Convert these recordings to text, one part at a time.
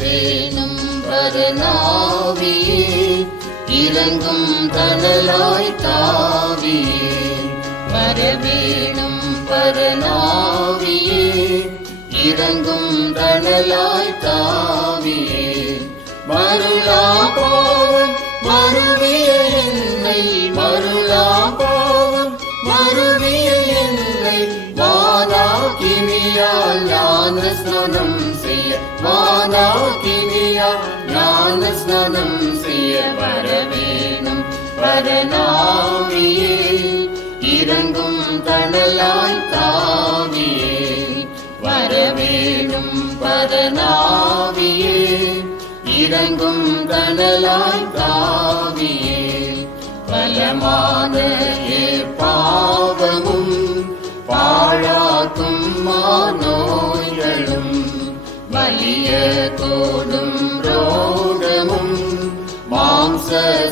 வேணும் பரநாவியே இறங்கும் தனலாய் தாவியே வரவேணும் பரநாவியே இறங்கும் தனலாய் தாவியே மருளா பாவம் மறுவிய என்னை மருளா ஞான ஸ்நானம் செய்ய மாதா கினியால் ஞான ஸ்நானம் செய்ய வரவேணும். பரநாவியே இறங்கும் தனலாய் தாவியே வரவேணும் பரநாவியே இறங்கும் தனலாய் தாவியே பலமான ஏ பாவமும் வலிய கோடும் ரோகமும் மாம்ச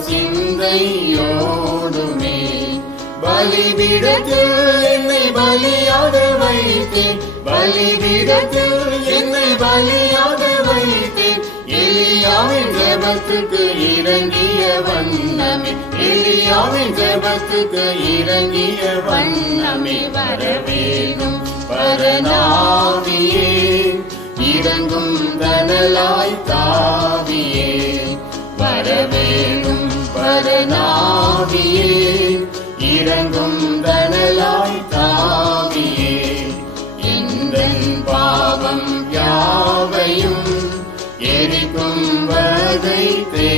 சிந்தையோடுமே பலிபீடத்தில் என்னை பலியாக வைத்தேன் பலிபீடத்தில் என்னை பலியாக வைத்தேன் எலியாவின் ஜெபத்துக்கு இறங்கிய வண்ணமே எலியாவின் ஜெபத்துக்கு இறங்கிய வண்ணமே. வரவேணும் பரநாவியே இறங்கும் தனலாய் தாவியே வரவேணும் பரநாவியே இறங்கும் தனலாய் தாவியே. எந்தன் பாவம் யாவையும் எரிக்கும் வகை தே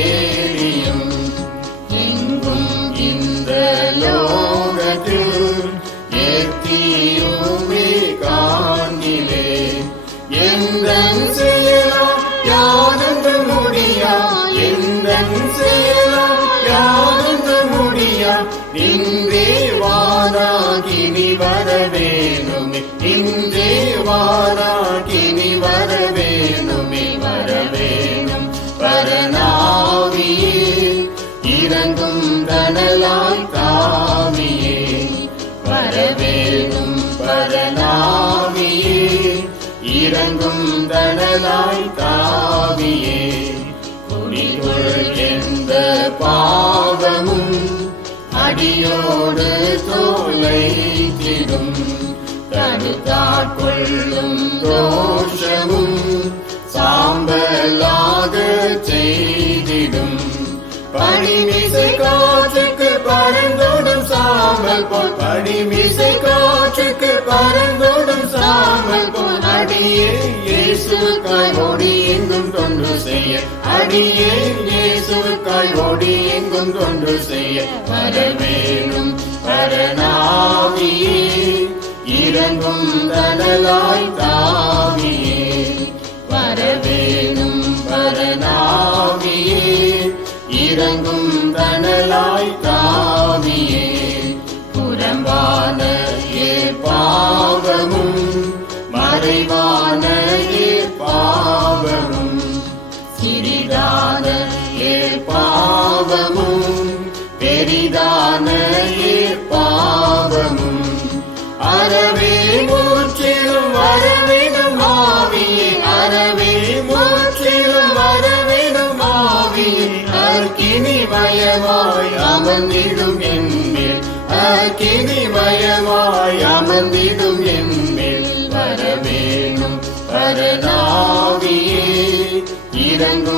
இன்றே வாராகினி வரவேணுமே. இன்றே வாராகினி வரவேணுமே. வரவேணும். பரநாவியே இறங்கும் தனலாய் காவியே. வரவேணும். பரநாவியே இறங்கும் தனலாய் காவியே. குடிக்குள் எந்த பா அடியோடு தோலைத்திடும் தடுத்தாட்கொள்ளும் தோஷமும் சாம்பலாக செய்திடும். பணிமிசை காற்றுக்கு சாமல் போல் படிமிசை காற்றுக்கு பறந்தோடும் சாமல் போல் அடியே இயேசுக்காய் ஓடி எங்கும் தொன்று செய்ய. அடியே இயேசுக்காய் ஓடி எங்கும் தொன்று செய்ய. வரவேணும் பரநாவியே இறங்கும் தனலாய் தாவியே. பாவமும் பெரிதான பாவமும் அறவே மூச்சிலும் வரவேணும் ஆவியே. அறவே மூச்சிலும் வரவேணும் ஆவியே. அக்கினி மயமாய் அமர்ந்திடும் என்மேல் அக்கினி மயமாய் அமர்ந்திடும் என்மேல் வரவேணும் பரநாவியே இறங்கும்